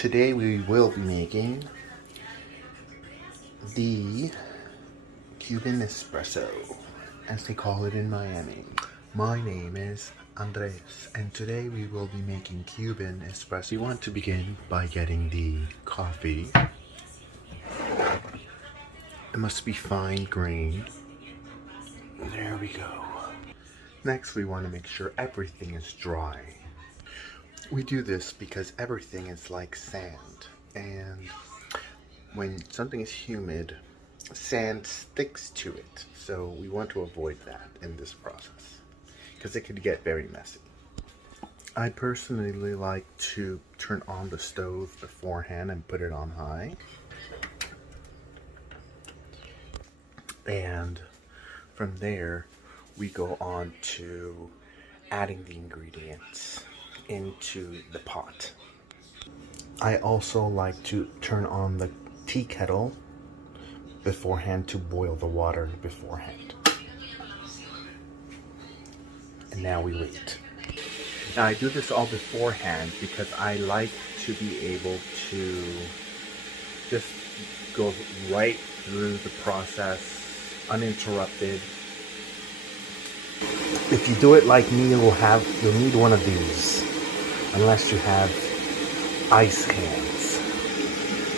Today we will be making the Cuban espresso, as they call it in Miami. My name is Andres, and today we will be making Cuban espresso. We want to begin by getting the coffee. It must be fine grained. There we go. Next, we want to make sure everything is dry. We do this because everything is like sand, and when something is humid, sand sticks to it. So we want to avoid that in this process because it could get very messy. I personally like to turn on the stove beforehand and put it on high. And from there, we go on to adding the ingredients into the pot. I also like to turn on the tea kettle beforehand to boil the water beforehand. And now we wait. Now I do this all beforehand because I like to be able to just go right through the process uninterrupted. If you do it like me, you'll need one of these, unless you have ice cans.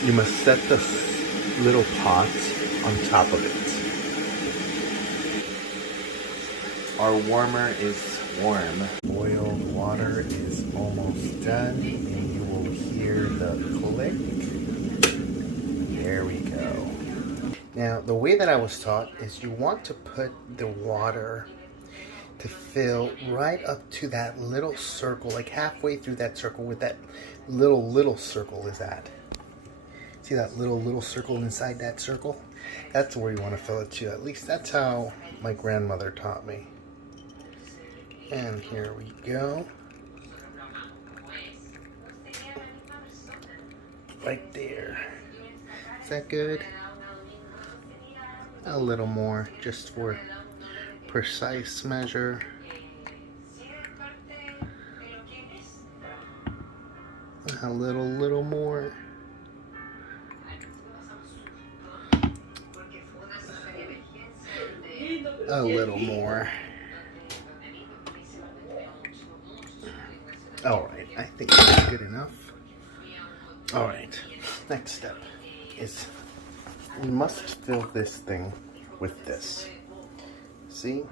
You must set the little pot on top of it. Our warmer is warm. Boiled water is almost done, and you will hear the click. There we go. Now, the way that I was taught is you want to put the water to fill right up to that little circle, like halfway through that circle where that little circle is at. See that little circle inside that circle? That's where you want to fill it to. At least that's how my grandmother taught me. And here we go. Right there. Is that good? A little more, just for precise measure. A little more. A little more. Alright, I think that's good enough. Alright, next step is we must fill this thing with this. See?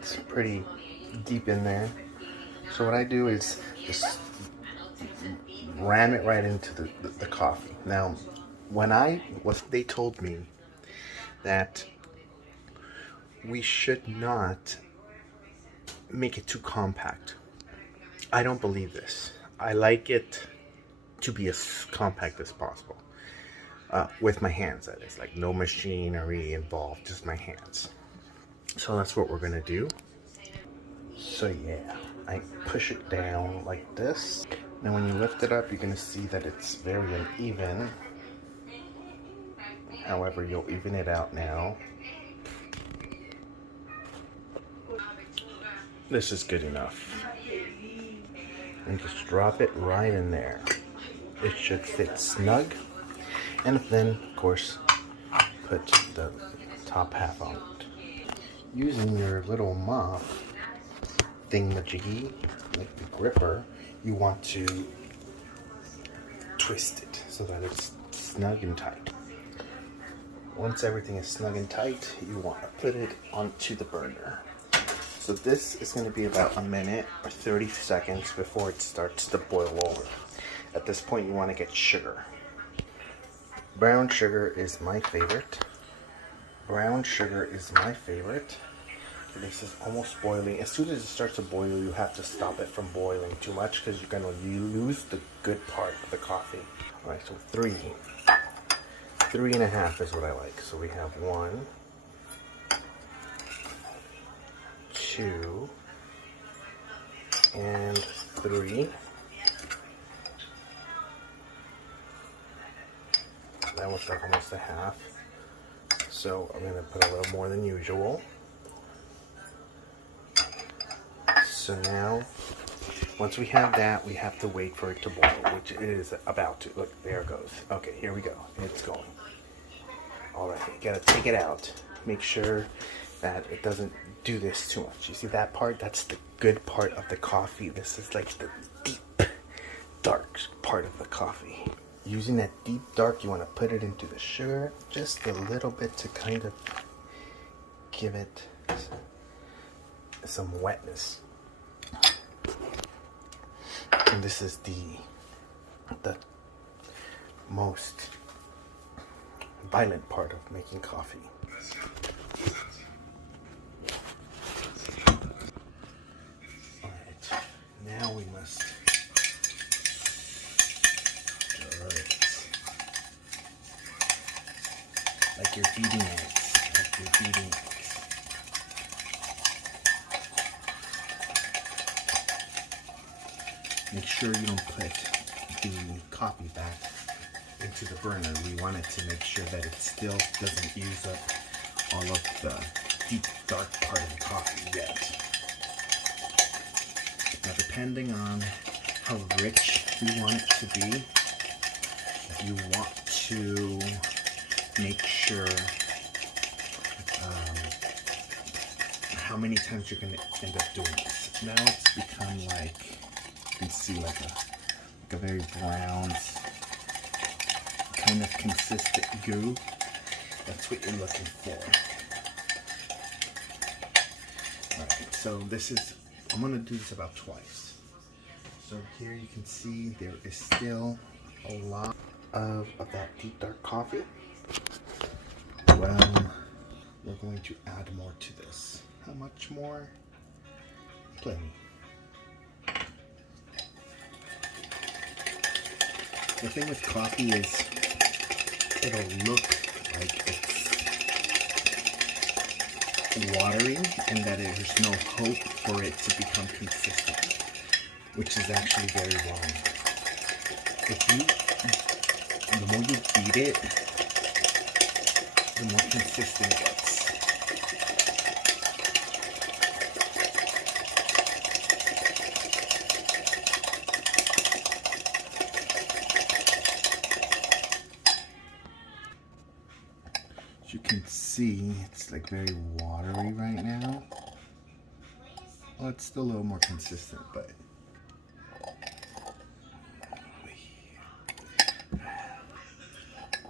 It's pretty deep in there. So what I do is just ram it right into the coffee. Now, they told me that we should not make it too compact. I don't believe this. I like it to be as compact as possible. With my hands, that is. Like, no machinery involved, just my hands. So that's what we're gonna do. So yeah, I push it down like this. Now when you lift it up, you're gonna see that it's very uneven. However, you'll even it out now. This is good enough. And just drop it right in there. It should fit snug. And then, of course, put the top half on it. Using your little mop thingamajiggy, like the gripper, you want to twist it so that it's snug and tight. Once everything is snug and tight, you want to put it onto the burner. So this is going to be about a minute or 30 seconds before it starts to boil over. At this point, you want to get sugar. Brown sugar is my favorite. Brown sugar is my favorite. This is almost boiling. As soon as it starts to boil, you have to stop it from boiling too much because you're going to lose the good part of the coffee. Alright, so 3. 3.5 is what I like. So we have 1, 2, and 3. That was like almost a half. So I'm going to put a little more than usual. So now Once we have that, we have to wait for it to boil, which it is about to. Look, there it goes. Okay, here we go. It's going. All right, you gotta take it out. Make sure that it doesn't do this too much. You see that part? That's the good part of the coffee. This is like the deep, dark part of the coffee. Using that deep dark, you want to put it into the sugar just a little bit to kind of give it some wetness. And this is the most violent part of making coffee. Alright, now we must stir it. Like you're beating eggs. Like you're beating eggs. Make sure you don't put the coffee back into the burner. We want it to make sure that it still doesn't use up all of the deep dark part of the coffee yet. Now depending on how rich we want it to be, you want to make sure how many times you're going to end up doing this. Now it's become like, you can see like a very brown, kind of consistent goo. That's what you're looking for. Alright, so this is, I'm going to do this about twice. So here you can see there is still a lot of that deep dark coffee. Well, we're going to add more to this. How much more? Plenty. The thing with coffee is it'll look like it's watery and that there's no hope for it to become consistent, which is actually very wrong. The more you beat it, the more consistent it gets. You can see it's like very watery right now. Well, it's still a little more consistent, but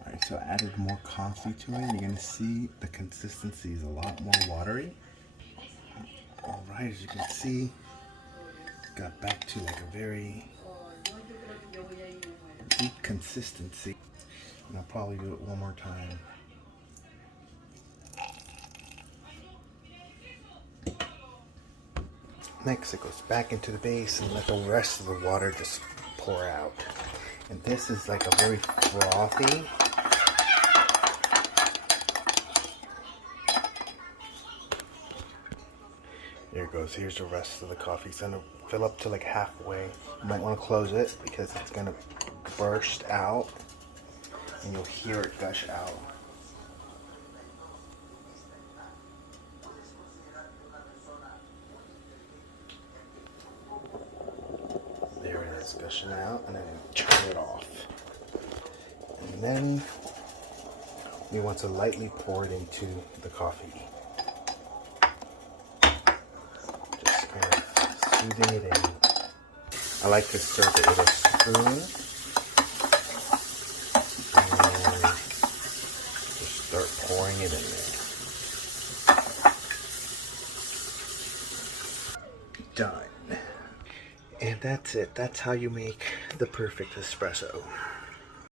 alright, so I added more coffee to it. You're gonna see the consistency is a lot more watery. Alright, as you can see, it got back to like a very deep consistency. And I'll probably do it one more time. Next, it goes back into the base and let the rest of the water just pour out. And this is like a very frothy. There it goes. Here's the rest of the coffee. It's going to fill up to like halfway. You might want to close it because it's going to burst out and you'll hear it gush out. Gushing out, and then turn it off. And then we want to lightly pour it into the coffee. Just kind of soothing it in. I like to serve it with a spoon. And just start pouring it in there. Done. And that's it. That's how you make the perfect espresso.